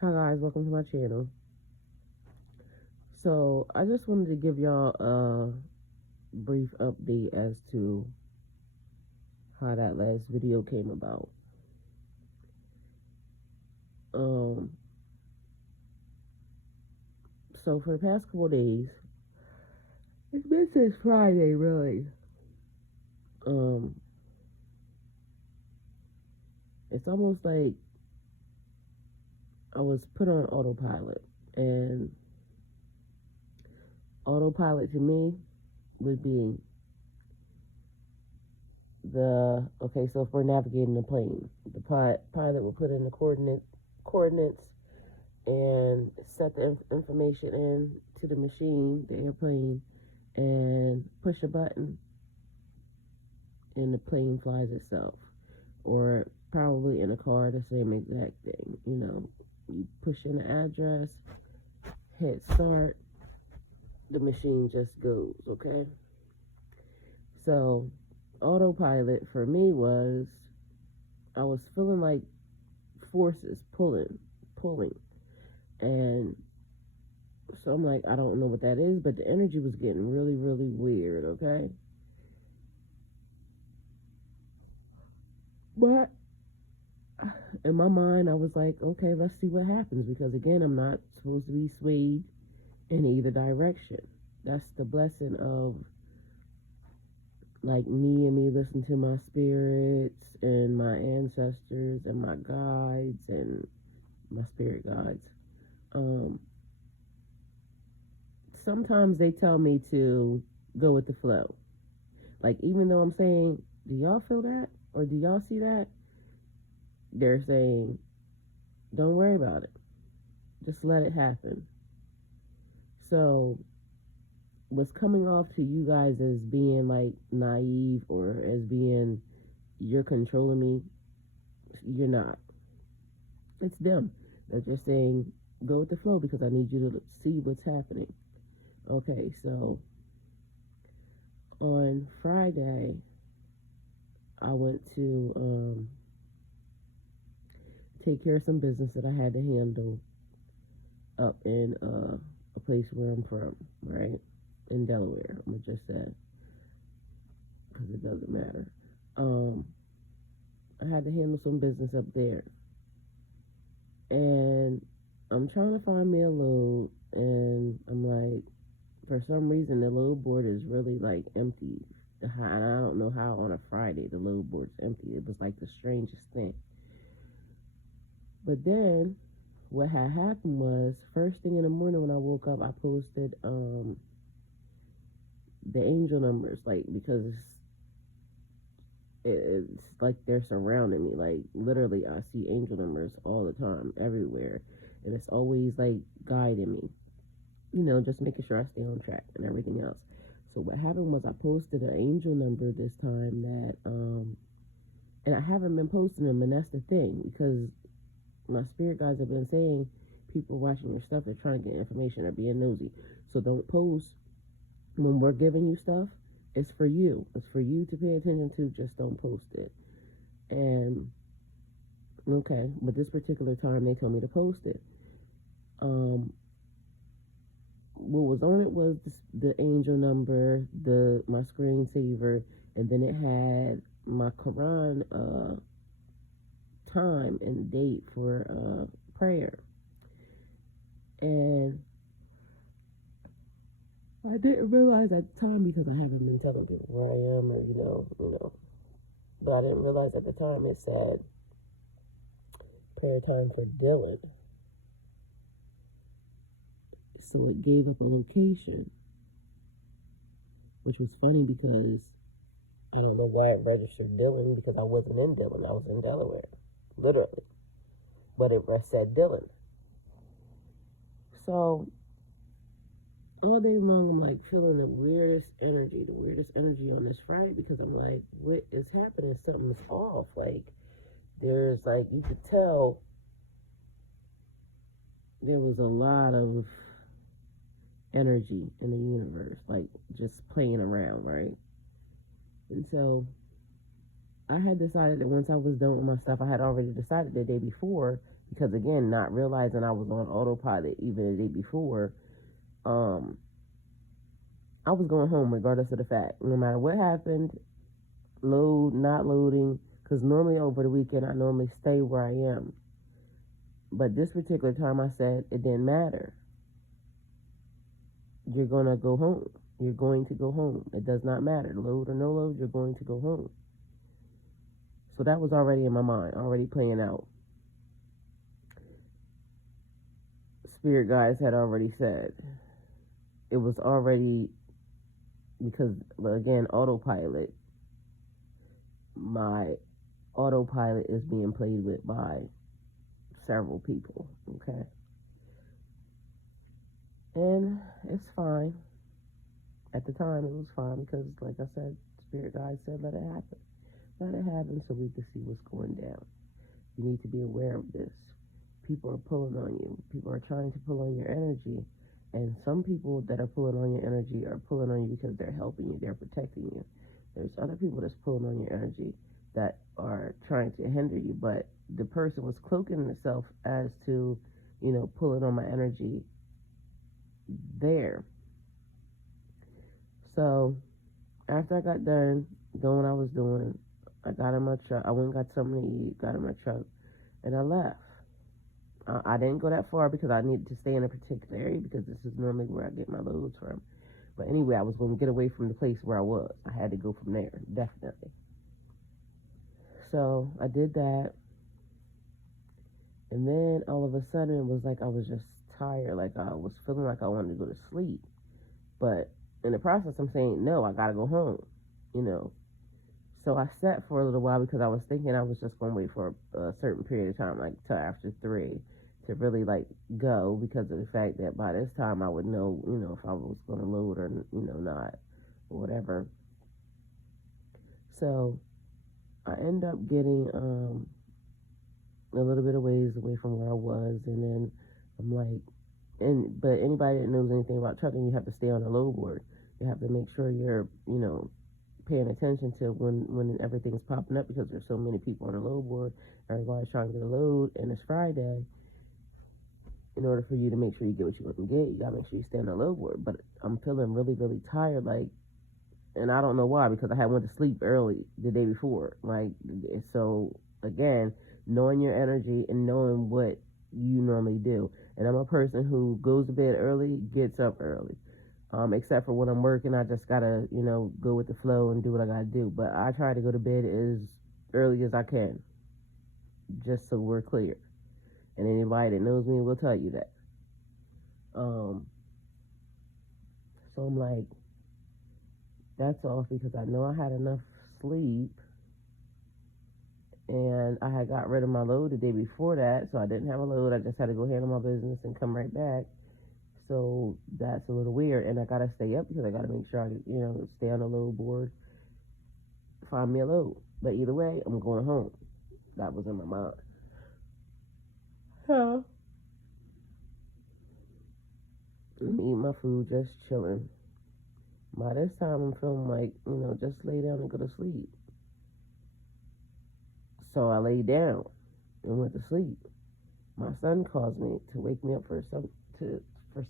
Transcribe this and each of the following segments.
Hi guys, welcome to my channel. So I just wanted to give y'all a brief update as to how that last video came about. Um, so for the past couple of days, it's been since Friday really. Um, it's almost like I was put on autopilot, and autopilot to me would be so if we're navigating a plane, the pilot will put in the coordinates and set the information in to the machine, the airplane, and push a button and the plane flies itself. Or probably in a car, the same exact thing. You push in the address, hit start, the machine just goes, okay? So, autopilot for me was, I was feeling like forces pulling. And so I'm like, I don't know what that is, but the energy was getting really, really weird, okay? But in my mind, I was like, okay, let's see what happens, because again, I'm not supposed to be swayed in either direction. That's the blessing of like me listen to my spirits and my ancestors and my guides and my spirit guides. Um, Sometimes they tell me to go with the flow. Like, even though I'm saying, do y'all feel that? Or do y'all see that? They're saying, don't worry about it. Just let it happen. So, what's coming off to you guys as being like naive or as being you're controlling me, you're not. It's them. They're just saying, go with the flow because I need you to see what's happening. Okay, so on Friday, I went to take care of some business that I had to handle up in a place where I'm from, right? In Delaware, I'm gonna just say, because it doesn't matter. Um, I had to handle some business up there, and I'm trying to find me a load, and I'm like, for some reason, the load board is really like empty. And I don't know how on a Friday the load board's empty. It was like the strangest thing. But then what had happened was, first thing in the morning when I woke up, I posted the angel numbers, like, because it's like they're surrounding me. Like, literally, I see angel numbers all the time, everywhere, and it's always like guiding me. Just making sure I stay on track and everything else. So what happened was I posted an angel number this time that, and I haven't been posting them, and that's the thing, because my spirit guides have been saying people watching your stuff, they're trying to get information or being nosy. So don't post when we're giving you stuff. It's for you. It's for you to pay attention to. Just don't post it. And okay, but this particular time they told me to post it. What was on it was the angel number, my screensaver, and then it had my Quran time and date for prayer. And I didn't realize at the time, because I haven't been telling people where I am, or but I didn't realize at the time it said prayer time for Dylan. So it gave up a location, which was funny because I don't know why it registered Dylan, because I wasn't in Dylan. I was in Delaware, literally. But it said Dylan. So all day long, I'm like feeling the weirdest energy on this Friday, because I'm like, what is happening? Something's off. Like, there's like, you could tell there was a lot of energy in the universe, like just playing around, right? And so I had decided that once I was done with my stuff, I had already decided the day before Because again, not realizing I was on autopilot even the day before, um, I was going home regardless of the fact. No matter what happened, load, not loading, because normally over the weekend I normally stay where I am. But this particular time I said it didn't matter. You're going to go home. You're going to go home. It does not matter. Load or no load, you're going to go home. So that was already in my mind, already playing out. Spirit guides had already said. It was already, because, again, autopilot. My autopilot is being played with by several people, okay? And it's fine. At the time, it was fine because, like I said, Spirit guide said, let it happen. Let it happen so we can see what's going down. You need to be aware of this. People are pulling on you. People are trying to pull on your energy. And some people that are pulling on your energy are pulling on you because they're helping you. They're protecting you. There's other people that's pulling on your energy that are trying to hinder you. But the person was cloaking themselves as to, pulling on my energy there. So after I got done doing what I was doing, I got in my truck. I went and got something to eat, got in my truck, and I left. I didn't go that far because I needed to stay in a particular area because this is normally where I get my loads from. But anyway, I was going to get away from the place where I was. I had to go from there, definitely. So I did that. And then all of a sudden it was like I was just tired. Like I was feeling like I wanted to go to sleep. But in the process, I'm saying, no, I got to go home, So I sat for a little while because I was thinking I was just going to wait for a certain period of time, like till after 3, to really go, because of the fact that by this time I would know, if I was going to load or, not, or whatever. So I end up getting a little bit of ways away from where I was, and then I'm like, but anybody that knows anything about trucking, you have to stay on the load board. You have to make sure you're, paying attention to when everything's popping up, because there's so many people on the load board. Everybody's trying to get a load, and it's Friday. In order for you to make sure you get what you want to get, you gotta make sure you stay on the load board. But I'm feeling really, really tired, and I don't know why, because I had went to sleep early the day before. So again, knowing your energy and knowing what you normally do. And I'm a person who goes to bed early, gets up early. Except for when I'm working, I just gotta, go with the flow and do what I gotta do. But I try to go to bed as early as I can, just so we're clear. And anybody that knows me will tell you that. So I'm like, that's off, because I know I had enough sleep, and I had got rid of my load the day before that, so I didn't have a load. I just had to go handle my business and come right back. So that's a little weird, and I gotta stay up because I gotta make sure I, stay on the load board, find me a load. But either way, I'm going home. That was in my mind. So I'm eating my food, just chilling. By this time, I'm feeling like, just lay down and go to sleep. So I lay down and went to sleep. My son calls me to wake me up for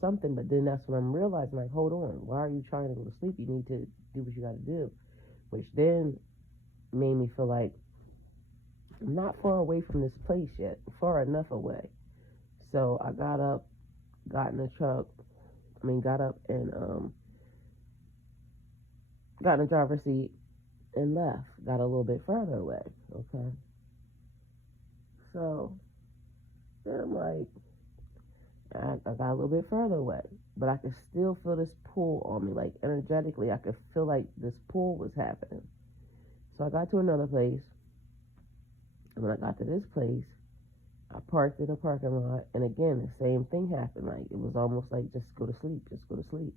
something, but then that's when I'm realizing, hold on, why are you trying to go to sleep? You need to do what you got to do, which then made me feel like I'm not far away from this place yet, far enough away. So I got up, got in the truck, got up and got in the driver's seat and left, got a little bit further away, okay? So then I'm like, I got a little bit further away, but I could still feel this pull on me, energetically. I could feel like this pull was happening. So I got to another place, and when I got to this place, I parked in a parking lot, and again, the same thing happened. It was almost like, just go to sleep, just go to sleep.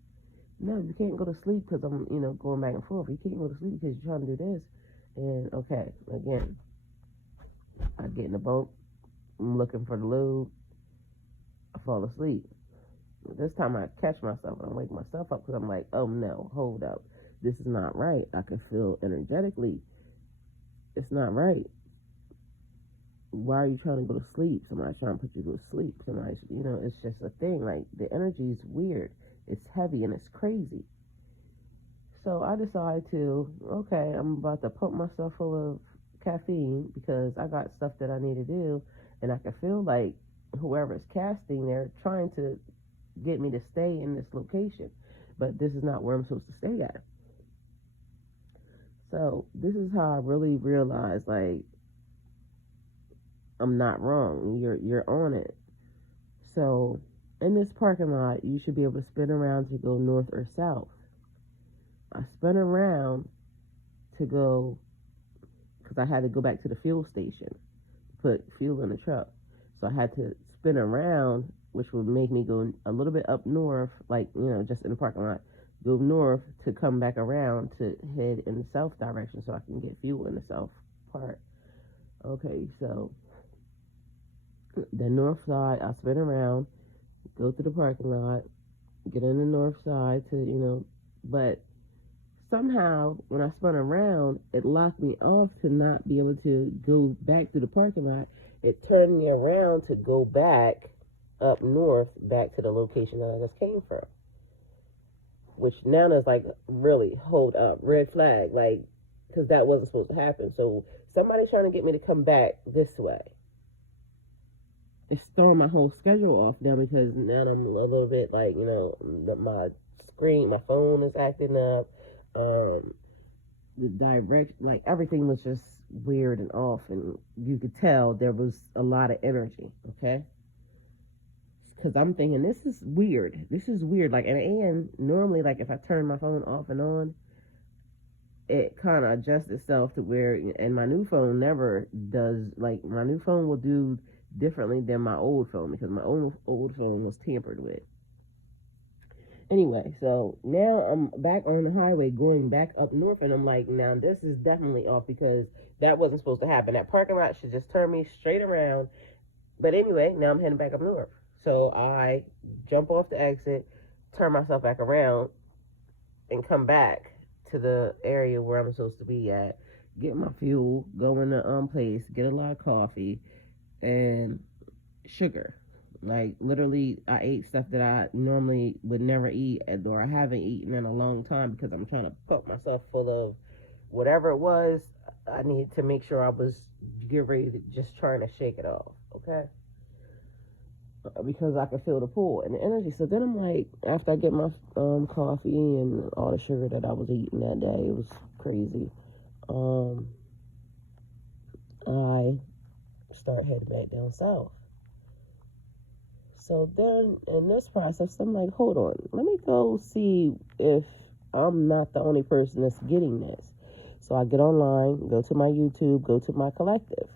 No, you can't go to sleep because I'm, going back and forth. You can't go to sleep because you're trying to do this. And okay, again, I get in the boat, I'm looking for the load, I fall asleep. This time I catch myself and I wake myself up because I'm like, oh no, hold up. This is not right. I can feel energetically it's not right. why are you trying to go to sleep? Somebody's trying to put you to sleep. Somebody's, it's just a thing. Like, the energy is weird. It's heavy and it's crazy. So I decided to, okay, I'm about to pump myself full of caffeine because I got stuff that I need to do, and I can feel like whoever's casting, they're trying to get me to stay in this location, but this is not where I'm supposed to stay at. So this is how I really realized, like, I'm not wrong. You're on it. So in this parking lot, you should be able to spin around to go north or south. I spun around to go because I had to go back to the fuel station, put fuel in the truck. So I had to spin around, which would make me go a little bit up north, like, just in the parking lot, go north to come back around to head in the south direction so I can get fuel in the south part. Okay, so the north side, I spin around, go to the parking lot, get on the north side but somehow when I spun around, it locked me off to not be able to go back to the parking lot. It turned me around to go back up north, back to the location that I just came from. Which now is like, really, hold up, red flag, like, because that wasn't supposed to happen. So somebody's trying to get me to come back this way. It's throwing my whole schedule off now because now I'm a little bit like, my screen, my phone is acting up. The direct, like, everything was just weird and off, and you could tell there was a lot of energy. Okay, because I'm thinking this is weird. Like, and normally, like, if I turn my phone off and on, it kind of adjusts itself to where, and my new phone never does. Like, my new phone will do differently than my old phone because my old phone was tampered with. Anyway, so now I'm back on the highway going back up north, and I'm like, now this is definitely off because that wasn't supposed to happen. That parking lot should just turn me straight around. But anyway, now I'm heading back up north. So I jump off the exit, turn myself back around, and come back to the area where I'm supposed to be at, get my fuel, go in the place, get a lot of coffee and sugar. Like, literally, I ate stuff that I normally would never eat, or I haven't eaten in a long time because I'm trying to pump myself full of whatever it was. I needed to make sure I was get ready to just trying to shake it off, okay? Because I could feel the pull and the energy. So then I'm like, after I get my coffee and all the sugar that I was eating that day, it was crazy. I start heading back down south. So then in this process, I'm like, hold on, let me go see if I'm not the only person that's getting this. So I get online, go to my YouTube, go to my collective.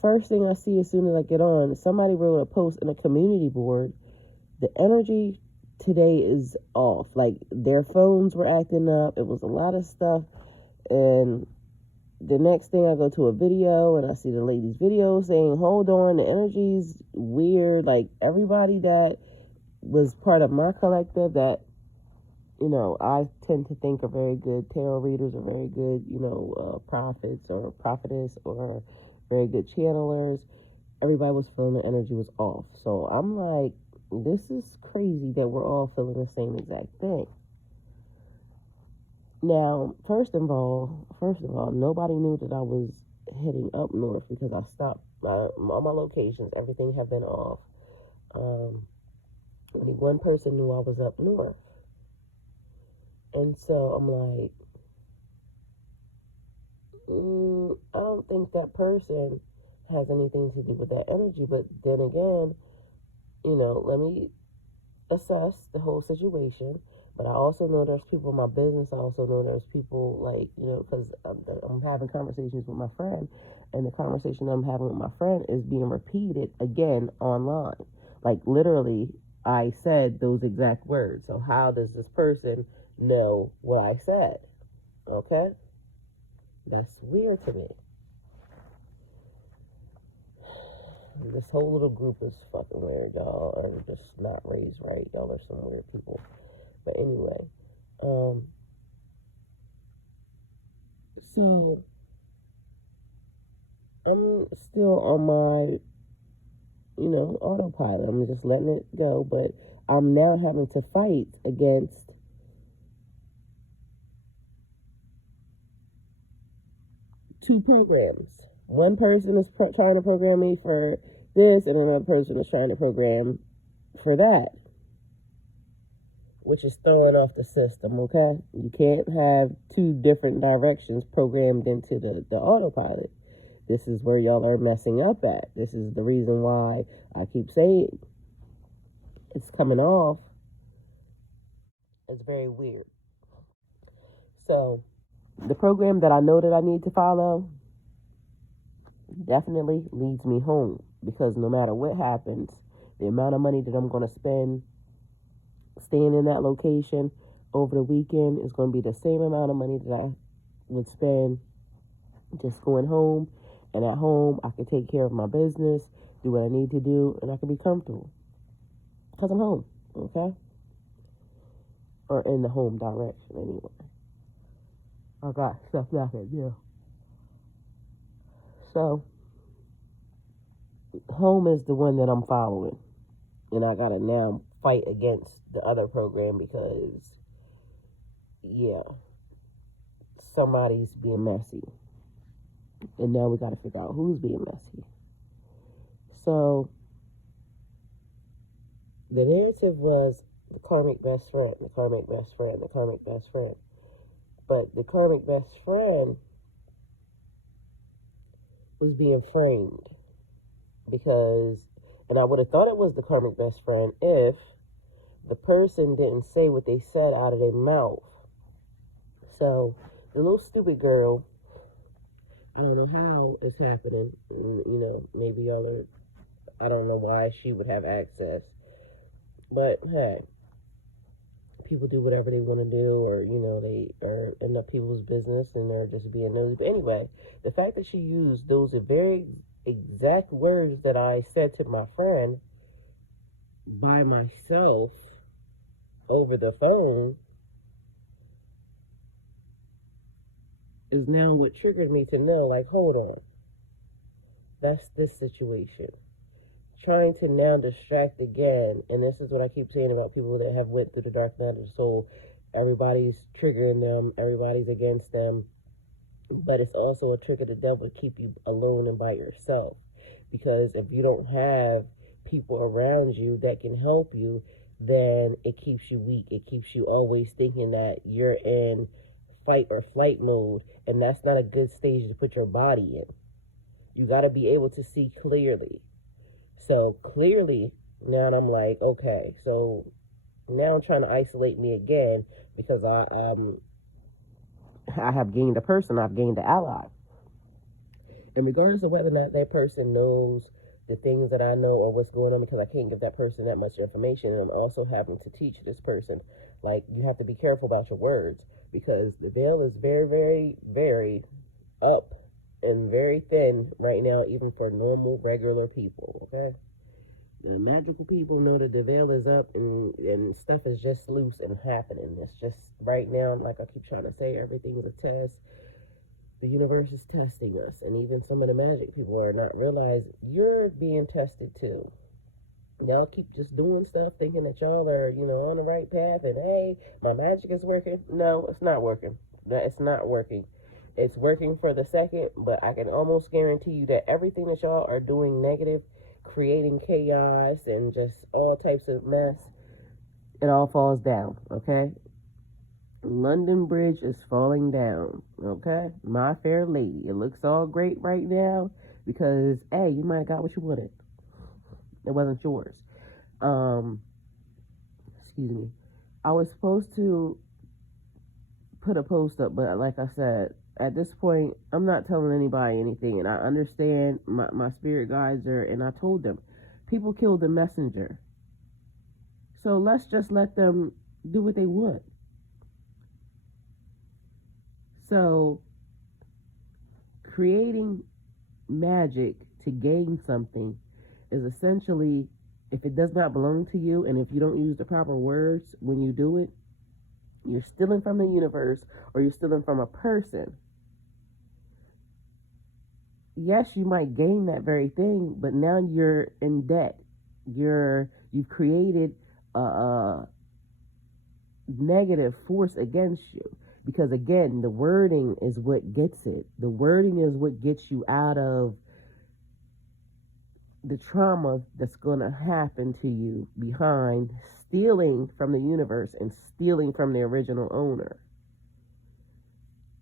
First thing I see as soon as I get on, somebody wrote a post in a community board. The energy today is off. Like, their phones were acting up. It was a lot of stuff. And the next thing, I go to a video and I see the lady's video saying, hold on, the energy's weird. Like, everybody that was part of my collective that, I tend to think are very good tarot readers, or very good, prophets or prophetess, or very good channelers. Everybody was feeling the energy was off. So I'm like, this is crazy that we're all feeling the same exact thing. Now, first of all, nobody knew that I was heading up north because I stopped all my locations. Everything had been off. Only one person knew I was up north. And so I'm like, I don't think that person has anything to do with that energy. But then again, let me assess the whole situation. But I also know there's people in my business. I also know there's people, like, because I'm having conversations with my friend, and the conversation I'm having with my friend is being repeated again online. Like, literally, I said those exact words. So how does this person know what I said? Okay? That's weird to me. This whole little group is fucking weird. Y'all are just not raised right. Y'all are some weird people. But anyway, so I'm still on my, autopilot. I'm just letting it go, but I'm now having to fight against two programs. One person is trying to program me for this, and another person is trying to program for that, which is throwing off the system, okay? You can't have two different directions programmed into the autopilot. This is where y'all are messing up at. This is the reason why I keep saying it's coming off. It's very weird. So, the program that I know that I need to follow definitely leads me home, because no matter what happens, the amount of money that I'm going to spend staying in that location over the weekend is going to be the same amount of money that I would spend just going home. And at home, I can take care of my business, do what I need to do, and I can be comfortable because I'm home, okay? Or in the home direction anyway. I got stuff that I can do. So, home is the one that I'm following. And I got to now fight against the other program because, yeah, somebody's being messy. And now we got to figure out who's being messy. So, the narrative was the karmic best friend, the karmic best friend, the karmic best friend. But the karmic best friend was being framed because, and I would have thought it was the karmic best friend if the person didn't say what they said out of their mouth. So, the little stupid girl, I don't know how it's happening. Maybe y'all are, I don't know why she would have access. But hey, people do whatever they want to do, or, they are in people's business and they're just being nosy. But anyway, the fact that she used those very exact words that I said to my friend by myself over the phone is now what triggered me to know, like, hold on. That's this situation. Trying to now distract again, and this is what I keep saying about people that have went through the dark night of the soul. Everybody's triggering them, everybody's against them, but it's also a trick of the devil to keep you alone and by yourself. Because if you don't have people around you that can help you, then it keeps you weak. It keeps you always thinking that you're in fight or flight mode, and that's not a good stage to put your body in. You got to be able to see clearly. So clearly, now I'm like, okay, so now I'm trying to isolate me again because I have gained a person, I've gained an ally. And regardless of whether or not that person knows the things that I know or what's going on, because I can't give that person that much information, and I'm also having to teach this person, like, you have to be careful about your words, because the veil is very, very, very up and very thin right now, even for normal, regular people, okay? The magical people know that the veil is up and stuff is just loose and happening. It's just right now, like I keep trying to say, everything is a test. The universe is testing us, and even some of the magic people are not realizing you're being tested too. Y'all keep just doing stuff thinking that y'all are, on the right path, and hey, my magic is working. No, it's not working. It's not working. It's working for the second, but I can almost guarantee you that everything that y'all are doing negative, creating chaos and just all types of mess, it all falls down, okay? London Bridge is falling down, okay? My fair lady. It looks all great right now because, hey, you might have got what you wanted. It wasn't yours. Excuse me. I was supposed to put a post up, but like I said, at this point, I'm not telling anybody anything, and I understand my spirit guides are, and I told them, people killed the messenger. So let's just let them do what they want. So, creating magic to gain something is essentially, if it does not belong to you, and if you don't use the proper words when you do it, you're stealing from the universe, or you're stealing from a person. yes, you might gain that very thing, but now you're in debt. You've created a negative force against you, because again, the wording is what gets it. The wording is what gets you out of the trauma that's going to happen to you behind stealing from the universe and stealing from the original owner.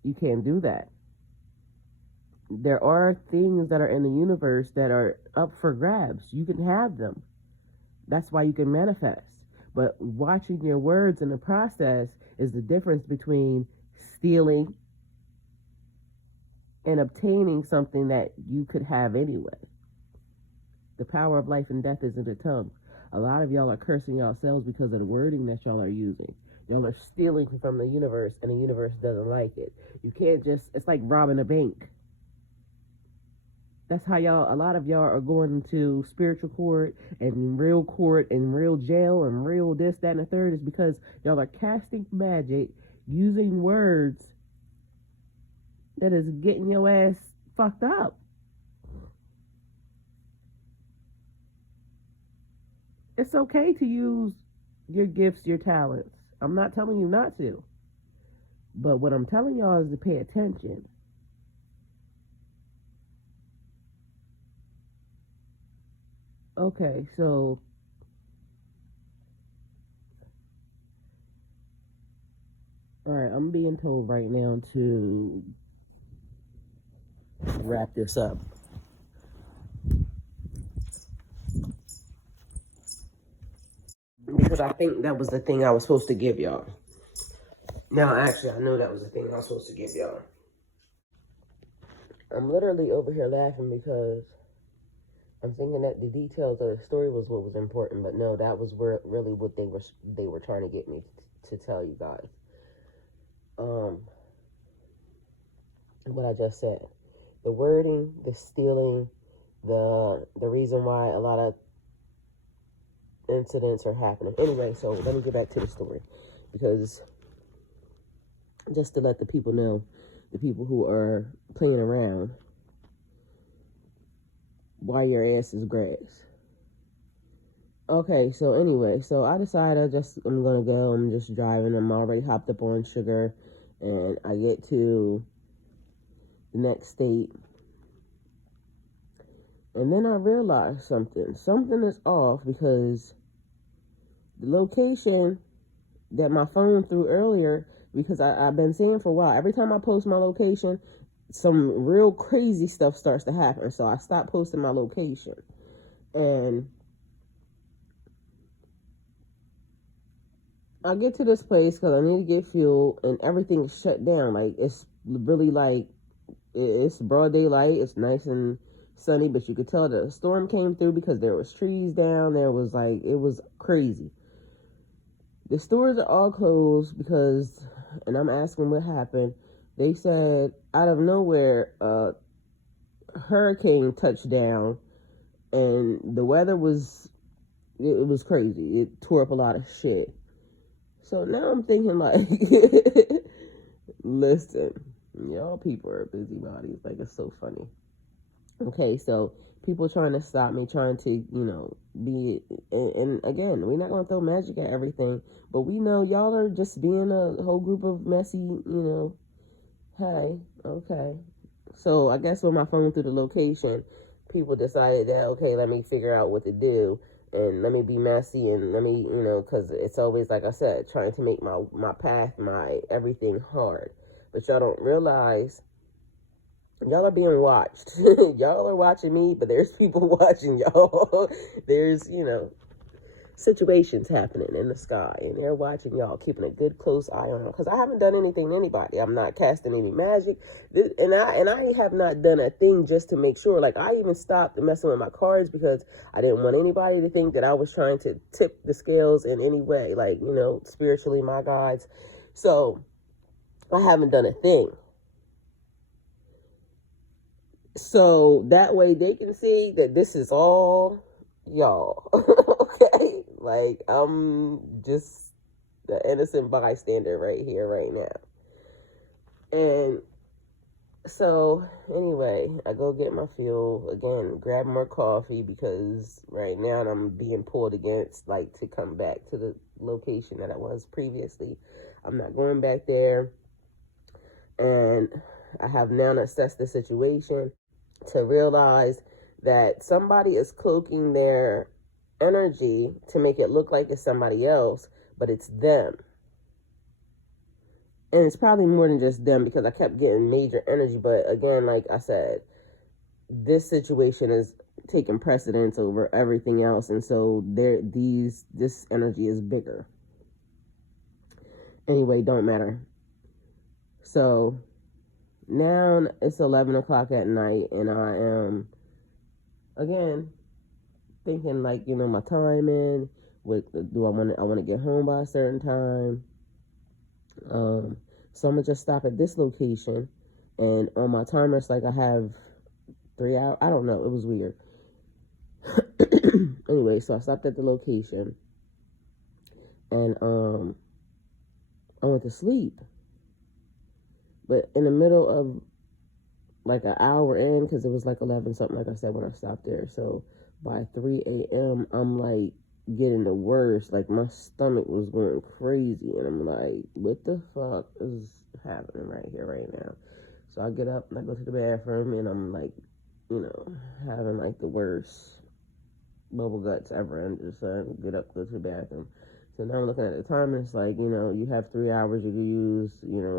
You can't do that. There are things that are in the universe that are up for grabs. You can have them. That's why you can manifest. But watching your words in the process is the difference between stealing and obtaining something that you could have anyway. The power of life and death is in the tongue. A lot of y'all are cursing yourselves because of the wording that y'all are using. Y'all are stealing from the universe, and the universe doesn't like it. You can't just, it's like robbing a bank. That's how a lot of y'all are going into spiritual court and real jail and real this, that, and the third, is because y'all are casting magic using words that is getting your ass fucked up. It's okay to use your gifts, your talents. I'm not telling you not to. But what I'm telling y'all is to pay attention. Okay, so all right, I'm being told right now to wrap this up. Because I think that was the thing I was supposed to give y'all. Now, actually, I know that was the thing I was supposed to give y'all. I'm literally over here laughing because I'm thinking that the details of the story was what was important, but no, that was really what they were trying to get me to tell you guys. What I just said, the wording, the stealing, the reason why a lot of incidents are happening. Anyway, so let me get back to the story, because just to let the people know, the people who are playing around, why your ass is grass. Okay, so anyway, so I decided I'm gonna go. I'm just driving. I'm already hopped up on sugar, and I get to the next state, and then I realized something is off, because the location that my phone threw earlier, because I've been saying for a while, every time I post my location, some real crazy stuff starts to happen. So I stopped posting my location, and I get to this place because I need to get fuel, and everything is shut down. Like, it's really like, it's broad daylight. It's nice and sunny, but you could tell the storm came through because there was trees down. There was like, it was crazy. The stores are all closed because, and I'm asking what happened. They said out of nowhere, hurricane touched down, and the weather was, it was crazy. It tore up a lot of shit. So now I'm thinking like, listen, y'all people are busybodies. Like, it's so funny. Okay, so people trying to stop me, trying to, be, and again, we're not going to throw magic at everything, but we know y'all are just being a whole group of messy, hey, okay. So I guess when my phone threw the location, people decided that, okay, let me figure out what to do, and let me be messy, and let me, because it's always, like I said, trying to make my path, my everything hard. But y'all don't realize, y'all are being watched. Y'all are watching me, but there's people watching y'all. There's, situations happening in the sky, and they're watching y'all, keeping a good close eye on them. Because I haven't done anything to anybody. I'm not casting any magic, and I have not done a thing just to make sure. Like, I even stopped messing with my cards because I didn't want anybody to think that I was trying to tip the scales in any way, like, spiritually, my guides. So I haven't done a thing. So that way they can see that this is all y'all. Okay? Like, I'm just the innocent bystander right here, right now. And So anyway, I go get my fuel again, grab more coffee because right now I'm being pulled against like to come back to the location that I was previously. I'm not going back there, and I have now assessed the situation to realize that somebody is cloaking their energy to make it look like it's somebody else, but it's them. And it's probably more than just them because I kept getting major energy. But again, like I said, this situation is taking precedence over everything else, and so this energy is bigger. Anyway, don't matter. So now it's 11 o'clock at night, and I am again thinking like, my timing. What do I want? I want to get home by a certain time. So I'm gonna just stop at this location, and on my timer it's like I have 3 hours. I don't know. It was weird. Anyway, so I stopped at the location, and I went to sleep. But in the middle of like an hour in, because it was like 11 something, like I said, when I stopped there. So by 3 a.m., I'm like getting the worst. Like my stomach was going crazy, and I'm like, what the fuck is happening right here, right now? So I get up and I go to the bathroom, and I'm like, having like the worst bubble guts ever under the sun. Get up, go to the bathroom. So now I'm looking at the time, and it's like, you have 3 hours you can use,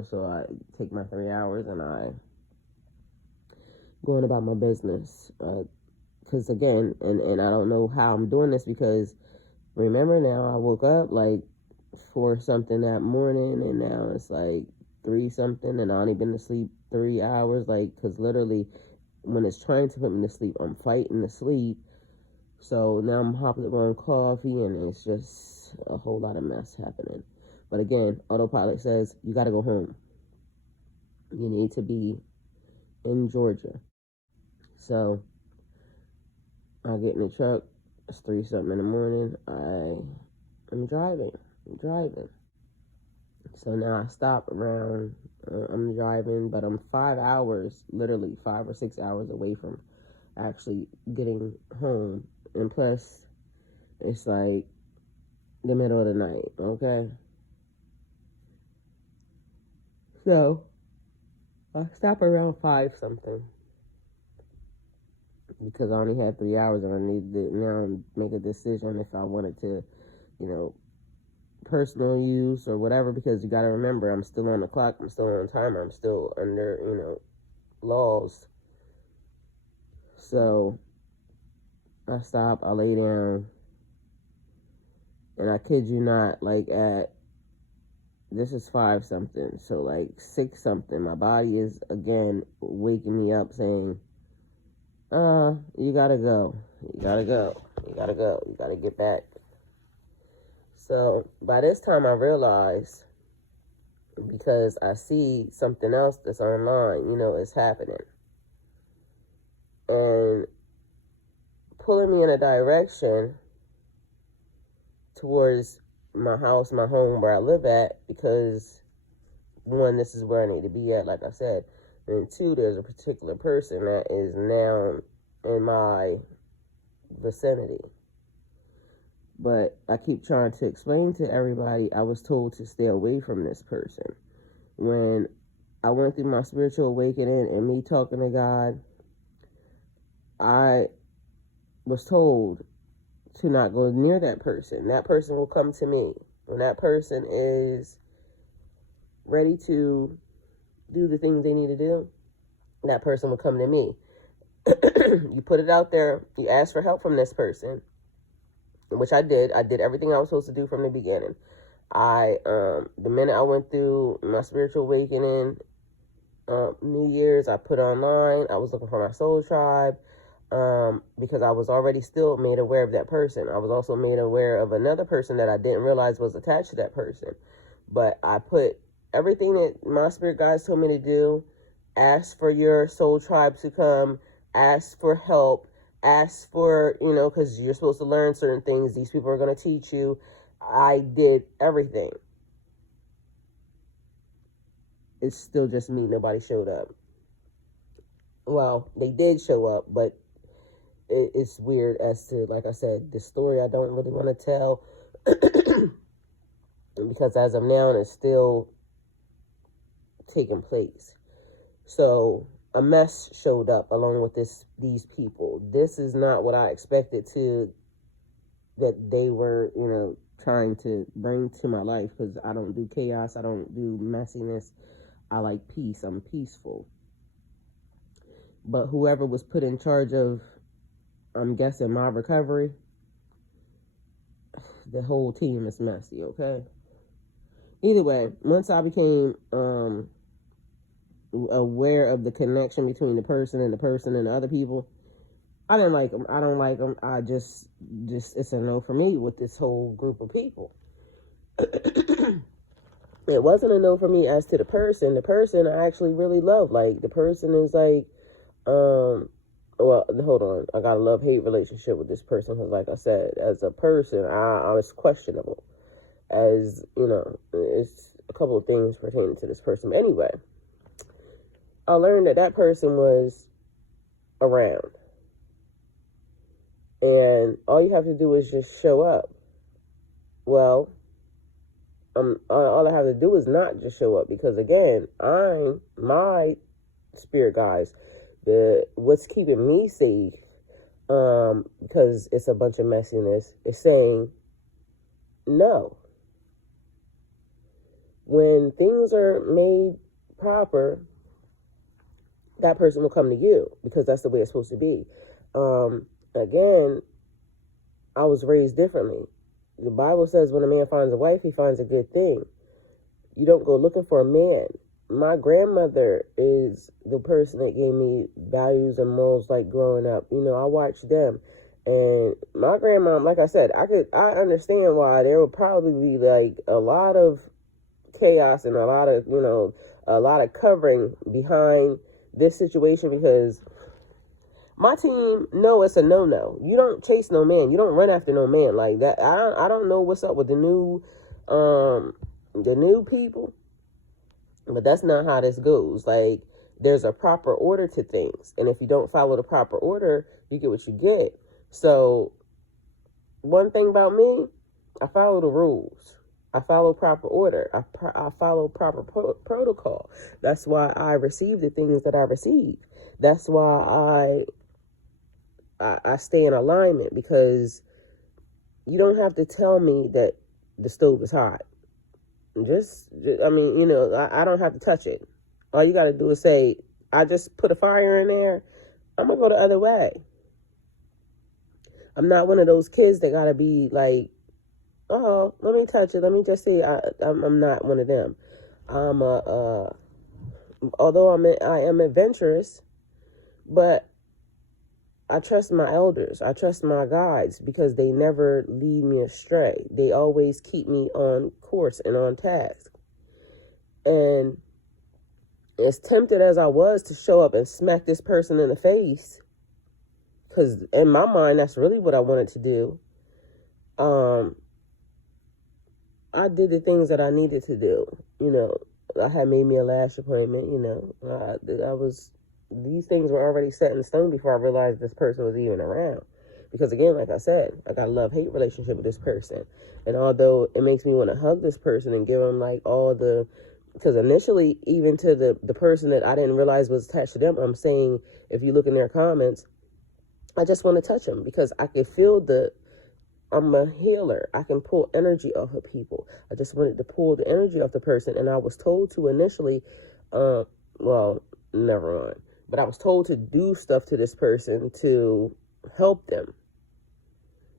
so I take my 3 hours and I going about my business. Because again, and I don't know how I'm doing this because remember now I woke up like 4 something that morning, and now it's like 3 something, and I only been to sleep 3 hours. Like, because literally when it's trying to put me to sleep, I'm fighting to sleep. So now I'm hopping on coffee, and it's just a whole lot of mess happening. But again, autopilot says you got to go home. You need to be in Georgia. So I get in the truck. It's 3 something in the morning. I'm driving. So now I stop around. I'm driving, but I'm 5 hours, literally 5 or 6 hours away from actually getting home. And plus, it's like the middle of the night, okay? So I stop around 5 something because I only had 3 hours, and I need to now make a decision if I wanted to, personal use or whatever, because you got to remember, I'm still on the clock, I'm still on timer, I'm still under, laws. So I stop, I lay down, and I kid you not, like this is 5 something, so like 6 something, my body is again waking me up saying, you gotta go, you gotta get back. So by this time I realize, because I see something else that's online, is happening, and pulling me in a direction towards my house, my home, where I live at, because 1, this is where I need to be at, like I said, and 2, there's a particular person that is now in my vicinity. But I keep trying to explain to everybody, I was told to stay away from this person. When I went through my spiritual awakening and me talking to God, I was told to not go near that person. That person will come to me. When that person is ready to do the things they need to do, that person will come to me. You put it out there, you ask for help from this person, which I did. I did everything I was supposed to do from the beginning. The minute I went through my spiritual awakening, New Year's, I put online, I was looking for my soul tribe, because I was already still made aware of that person. I was also made aware of another person that I didn't realize was attached to that person. But I put everything that my spirit guides told me to do, ask for your soul tribe to come, ask for help, ask for, because you're supposed to learn certain things. These people are going to teach you. I did everything. It's still just me. Nobody showed up. Well, they did show up, but it's weird as to, like I said, the story I don't really want to tell because as of now, it's still taking place. So a mess showed up along with these people. This is not what I expected that they were, trying to bring to my life, because I don't do chaos. I don't do messiness. I like peace. I'm peaceful. But whoever was put in charge of, I'm guessing, my recovery, the whole team is messy, okay? Either way, once I became aware of the connection between the person and other people, I didn't like them. I don't like them. I just it's a no for me with this whole group of people. It wasn't a no for me as to the person. The person I actually really love. Like, the person is like, well, hold on. I got a love-hate relationship with this person because, like I said, as a person, I was questionable. As, it's a couple of things pertaining to this person. But anyway, I learned that person was around. And all you have to do is just show up. Well, all I have to do is not just show up, because again, my spirit guides, what's keeping me safe, because it's a bunch of messiness, is saying no. When things are made proper, that person will come to you, because that's the way it's supposed to be. Again, I was raised differently. The Bible says when a man finds a wife, he finds a good thing. You don't go looking for a man. My grandmother is the person that gave me values and morals, like growing up. I watched them. And my grandma, like I said, I understand why there would probably be like a lot of chaos and a lot of covering behind this situation, because my team, no, it's a no. You don't chase no man. You don't run after no man like that. I don't know what's up with the new people, but that's not how this goes. Like, there's a proper order to things, and if you don't follow the proper order, you get what you get. So, one thing about me, I follow the rules. I follow proper order. I follow proper protocol. That's why I receive the things that I receive. That's why I stay in alignment, because you don't have to tell me that the stove is hot. I don't have to touch it. All you got to do is say, I just put a fire in there. I'm going to go the other way. I'm not one of those kids that got to be like, oh, let me touch it. Let me just say, I'm not one of them. Although I am adventurous, but I trust my elders. I trust my guides, because they never lead me astray. They always keep me on course and on task. And as tempted as I was to show up and smack this person in the face, because in my mind, that's really what I wanted to do, I did the things that I needed to do. I had made me a lash appointment, these things were already set in stone before I realized this person was even around. Because again, like I said, I got a love-hate relationship with this person. And although it makes me want to hug this person and give them like because initially, even to the person that I didn't realize was attached to them, I'm saying, if you look in their comments, I just want to touch them, because I can feel I'm a healer. I can pull energy off of people. I just wanted to pull the energy off the person. And I was told to initially, never mind. But I was told to do stuff to this person to help them,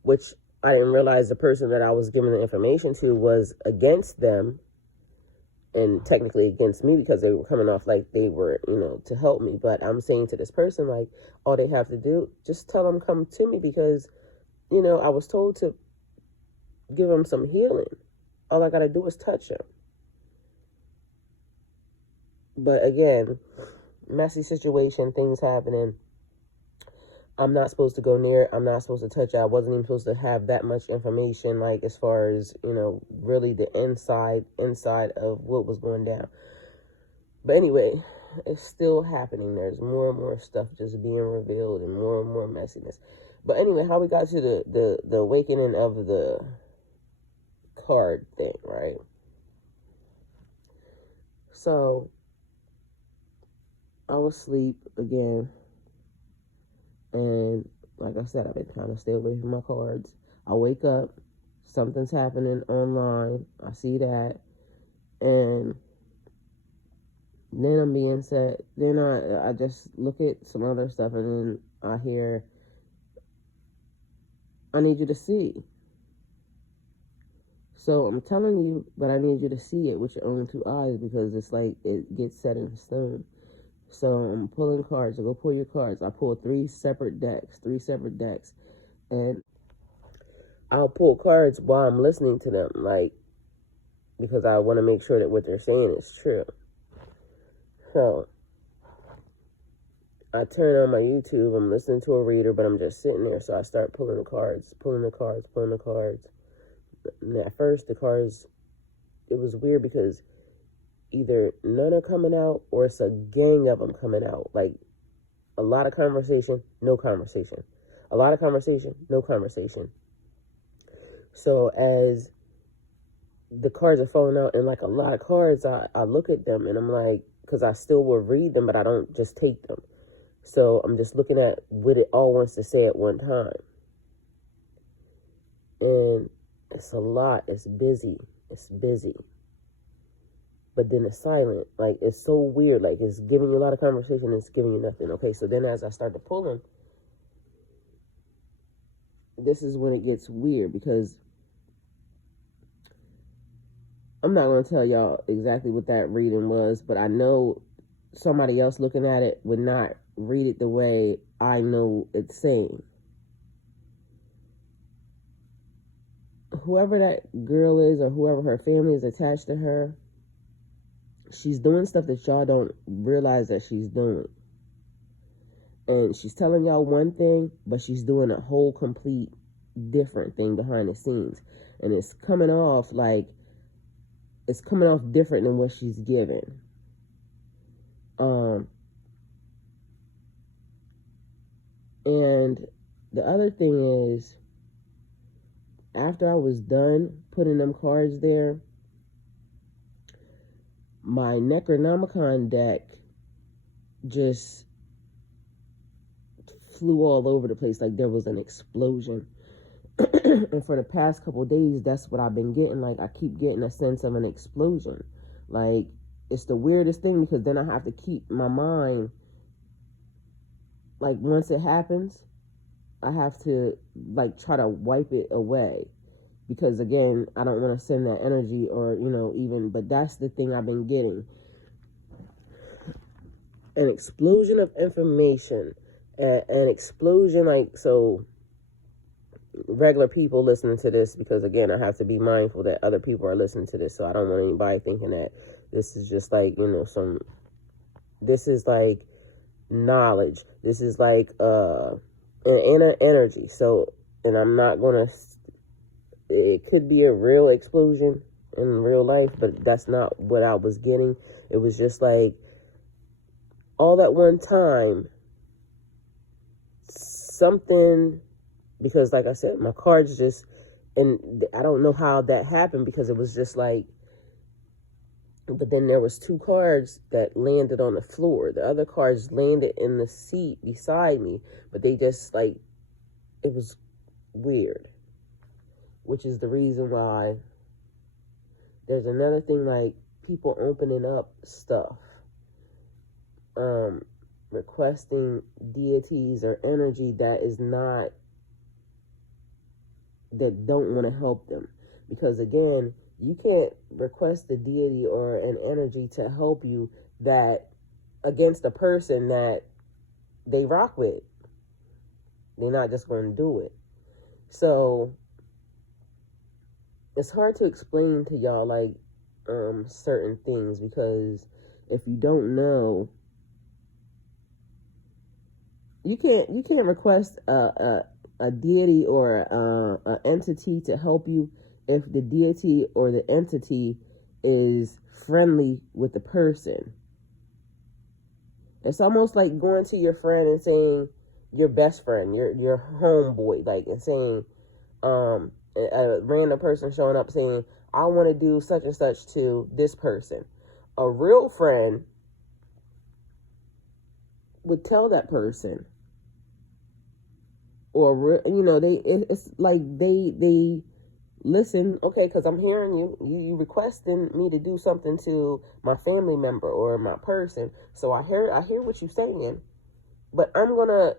which I didn't realize the person that I was giving the information to was against them, and technically against me, because they were coming off like they were, to help me. But I'm saying to this person, like, all they have to do, just tell them come to me, because, I was told to give them some healing. All I got to do is touch them. But again, messy situation, things happening. I'm not supposed to go near it. I'm not supposed to touch it. I wasn't even supposed to have that much information, like, as far as, really the inside of what was going down. But anyway, it's still happening. There's more and more stuff just being revealed and more messiness. But anyway, how we got to the awakening of the card thing, right? So I was asleep again, and like I said, I've been trying to stay away from my cards. I wake up, something's happening online, I see that, and then I'm being set. Then I just look at some other stuff, and then I hear, I need you to see. So I'm telling you, but I need you to see it with your own two eyes, because it's like it gets set in stone. So I'm pulling cards. I go pull your cards. I pull three separate decks, and I'll pull cards while I'm listening to them, like, because I want to make sure that what they're saying is true. So I turn on my YouTube. I'm listening to a reader, but I'm just sitting there. So I start pulling the cards. And at first, the cards, it was weird because either none are coming out or it's a gang of them coming out. Like, a lot of conversation, no conversation. A lot of conversation, no conversation. So as the cards are falling out, and like a lot of cards, I look at them and I'm like, because I still will read them, but I don't just take them. So I'm just looking at what it all wants to say at one time. And it's a lot. It's busy. But then it's silent. Like, it's so weird. Like, it's giving you a lot of conversation, it's giving you nothing. Okay, so then as I start to pull them, this is when it gets weird, because I'm not going to tell y'all exactly what that reading was, but I know somebody else looking at it would not read it the way I know it's saying. Whoever that girl is, or whoever her family is attached to her, she's doing stuff that y'all don't realize that she's doing. And she's telling y'all one thing, but she's doing a whole complete different thing behind the scenes. And it's coming off different than what she's giving. And the other thing is, after I was done putting them cards there, my Necronomicon deck just flew all over the place, like there was an explosion. And for the past couple of days, that's what I've been getting. Like, I keep getting a sense of an explosion. Like, it's the weirdest thing, because then I have to keep my mind, like, once it happens, I have to, like, try to wipe it away, because again, I don't want to send that energy, or, even, but that's the thing I've been getting. An explosion of information, an explosion, like, so regular people listening to this, because again, I have to be mindful that other people are listening to this, so I don't want anybody thinking that this is just like, this is like knowledge, this is like an energy. So, and I'm not gonna, it could be a real explosion in real life, but that's not what I was getting. It was just like, all at one time, something, because like I said, my cards just, and I don't know how that happened, because it was just like, but then there was two cards that landed on the floor. The other cards landed in the seat beside me, but they just, like, it was weird, which is the reason why there's another thing, like, people opening up stuff, requesting deities or energy that is not, that don't want to help them. Because again, you can't request a deity or an energy to help you that against a person that they rock with. They're not just going to do it. So it's hard to explain to y'all, like, certain things, because if you don't know, you can't request a deity or an entity to help you if the deity or the entity is friendly with the person. It's almost like going to your friend and saying, your best friend, your homeboy, like, and saying, a random person showing up saying, I want to do such and such to this person. A real friend would tell that person, or it's like they listen, okay, because I'm hearing you requesting me to do something to my family member or my person, so I hear what you're saying, but I'm gonna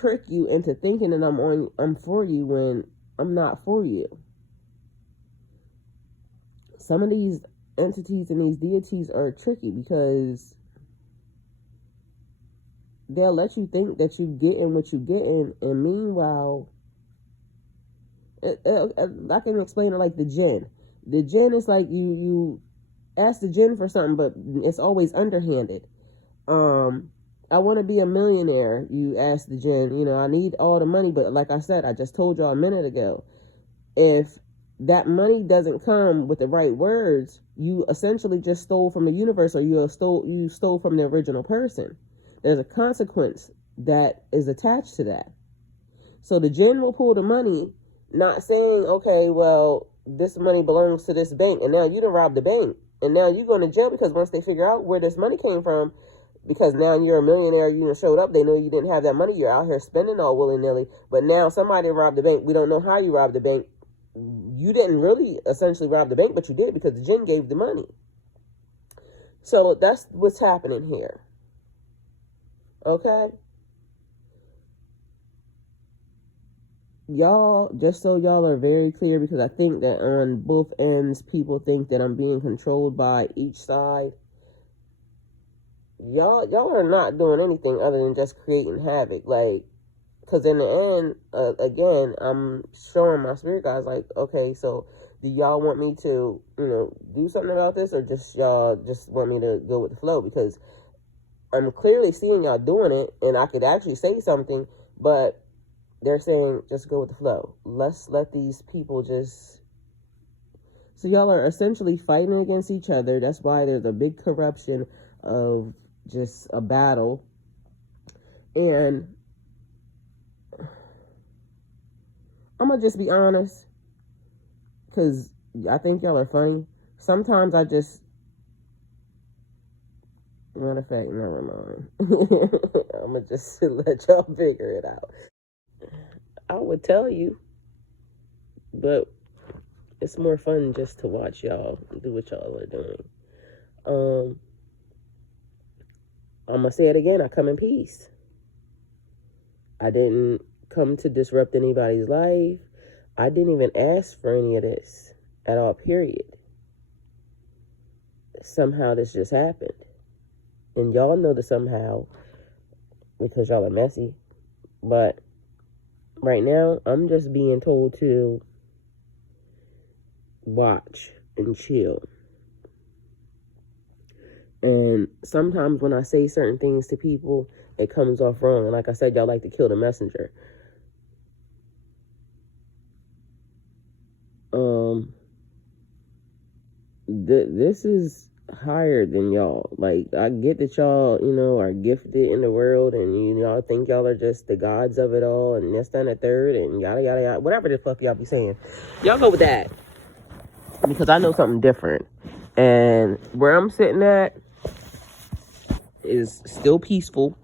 trick you into thinking that I'm for you when I'm not for you. Some of these entities and these deities are tricky because they'll let you think that you're getting what you're getting, and meanwhile, I can explain it like the jinn. The jinn is like you ask the jinn for something, but it's always underhanded. I want to be a millionaire. You ask the jinn, I need all the money, but like I said, I just told y'all a minute ago, if that money doesn't come with the right words, you essentially just stole from the universe, or you stole from the original person. There's a consequence that is attached to that. So the jinn will pull the money, not saying, okay, well, this money belongs to this bank, and now you done robbed the bank, and now you're going to jail, because once they figure out where this money came from, because now you're a millionaire, you done showed up, they know you didn't have that money, you're out here spending all willy-nilly, but now somebody robbed the bank, we don't know how you robbed the bank, you didn't really essentially rob the bank, but you did because the jinn gave the money. So that's what's happening here. Okay? Y'all, just so y'all are very clear, because I think that on both ends, people think that I'm being controlled by each side. Y'all are not doing anything other than just creating havoc. Like, because in the end, again, I'm showing my spirit guys, like, okay, so do y'all want me to, do something about this, or just y'all just want me to go with the flow? Because I'm clearly seeing y'all doing it, and I could actually say something, but they're saying just go with the flow. Let's let these people just... So y'all are essentially fighting against each other. That's why there's a big corruption of just a battle. And I'm going to just be honest, because I think y'all are funny. Sometimes I just... Matter of fact, never mind. I'm going to just let y'all figure it out. I would tell you, but it's more fun just to watch y'all do what y'all are doing. I'm going to say it again. I come in peace. I didn't come to disrupt anybody's life. I didn't even ask for any of this at all, period. Somehow this just happened. And y'all know the somehow, because y'all are messy. But right now, I'm just being told to watch and chill. And sometimes when I say certain things to people, it comes off wrong. And like I said, y'all like to kill the messenger. This is higher than y'all. Like, I get that y'all, are gifted in the world, and y'all think y'all are just the gods of it all, and this, that, and the third, and yada, yada, yada. Whatever the fuck y'all be saying. Y'all go with that. Because I know something different. And where I'm sitting at is still peaceful.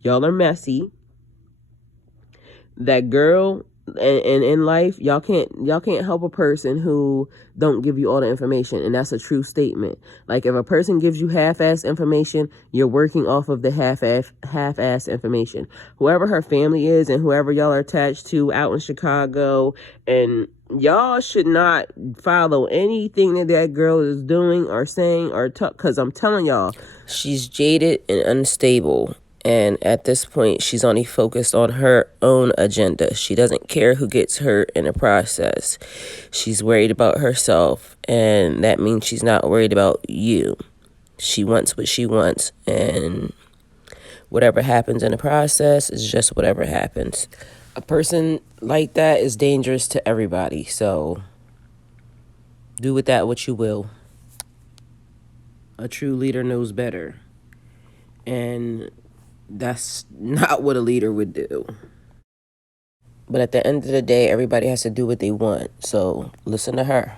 Y'all are messy. That girl, and in life, y'all can't help a person who don't give you all the information, and that's a true statement. Like, if a person gives you half-ass information, you're working off of the half-ass information. Whoever her family is, and whoever y'all are attached to out in Chicago, and y'all should not follow anything that girl is doing or saying or because I'm telling y'all, she's jaded and unstable. And at this point, she's only focused on her own agenda. She doesn't care who gets hurt in the process. She's worried about herself, and that means she's not worried about you. She wants what she wants, and whatever happens in the process is just whatever happens. A person like that is dangerous to everybody, so do with that what you will. A true leader knows better. And that's not what a leader would do. But at the end of the day, everybody has to do what they want. So listen to her.